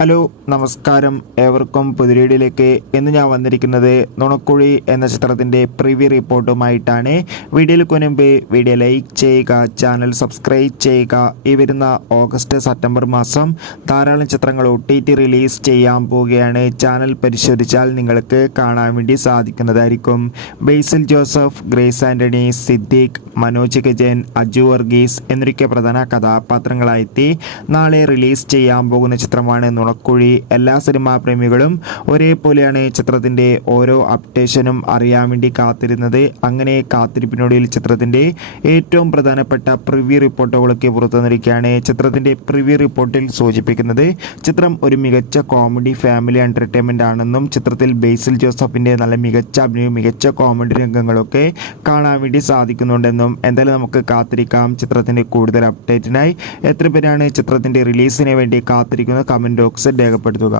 Hello നമസ്കാരം, ഏവർക്കും പുതിരീടിലേക്ക്. ഇന്ന് ഞാൻ വന്നിരിക്കുന്നത് നുണക്കുഴി എന്ന ചിത്രത്തിൻ്റെ പ്രിവ്യൂ റിപ്പോർട്ടുമായിട്ടാണ്. വീഡിയോയിലേക്ക് മുൻപ് വീഡിയോ ലൈക്ക് ചെയ്യുക, ചാനൽ സബ്സ്ക്രൈബ് ചെയ്യുക. ഈ വരുന്ന ഓഗസ്റ്റ് സെപ്റ്റംബർ മാസം ധാരാളം ചിത്രങ്ങൾ OTT റിലീസ് ചെയ്യാൻ പോവുകയാണ്. ചാനൽ പരിശോധിച്ചാൽ നിങ്ങൾക്ക് കാണാൻ വേണ്ടി സാധിക്കുന്നതായിരിക്കും. ബേസിൽ ജോസഫ്, ഗ്രേസ് ആൻ്റണി, സിദ്ദീഖ്, മനോജ് കജൻ, അജു വർഗീസ് എന്നൊക്കെ പ്രധാന കഥാപാത്രങ്ങളായെത്തി നാളെ റിലീസ് ചെയ്യാൻ പോകുന്ന ചിത്രമാണ് നുണക്കുഴി. എല്ലാ സിനിമാ പ്രേമികളും ഒരേപോലെയാണ് ചിത്രത്തിൻ്റെ ഓരോ അപ്ഡേഷനും അറിയാൻ വേണ്ടി കാത്തിരുന്നത്. അങ്ങനെ കാത്തിരിപ്പിനൊടുവിൽ ചിത്രത്തിൻ്റെ ഏറ്റവും പ്രധാനപ്പെട്ട പ്രിവ്യൂ റിപ്പോർട്ടുകളൊക്കെ പുറത്തു വന്നിരിക്കുകയാണ്. ചിത്രത്തിൻ്റെ പ്രിവ്യൂ റിപ്പോർട്ടിൽ സൂചിപ്പിക്കുന്നത് ചിത്രം ഒരു മികച്ച കോമഡി ഫാമിലി എൻ്റർടൈൻമെൻ്റ് ആണെന്നും ചിത്രത്തിൽ ബേസിൽ ജോസഫിൻ്റെ നല്ല മികച്ച അഭിനയവും മികച്ച കോമഡി രംഗങ്ങളൊക്കെ കാണാൻ വേണ്ടി സാധിക്കുന്നുണ്ടെന്നും. എന്തായാലും നമുക്ക് കാത്തിരിക്കാം ചിത്രത്തിൻ്റെ കൂടുതൽ അപ്ഡേറ്റിനായി. എത്ര പേരാണ് ചിത്രത്തിൻ്റെ റിലീസിന് വേണ്ടി കാത്തിരിക്കുന്നത്? കമൻറ്റ് ബോക്സിൽ രേഖപ്പെടുത്തുക.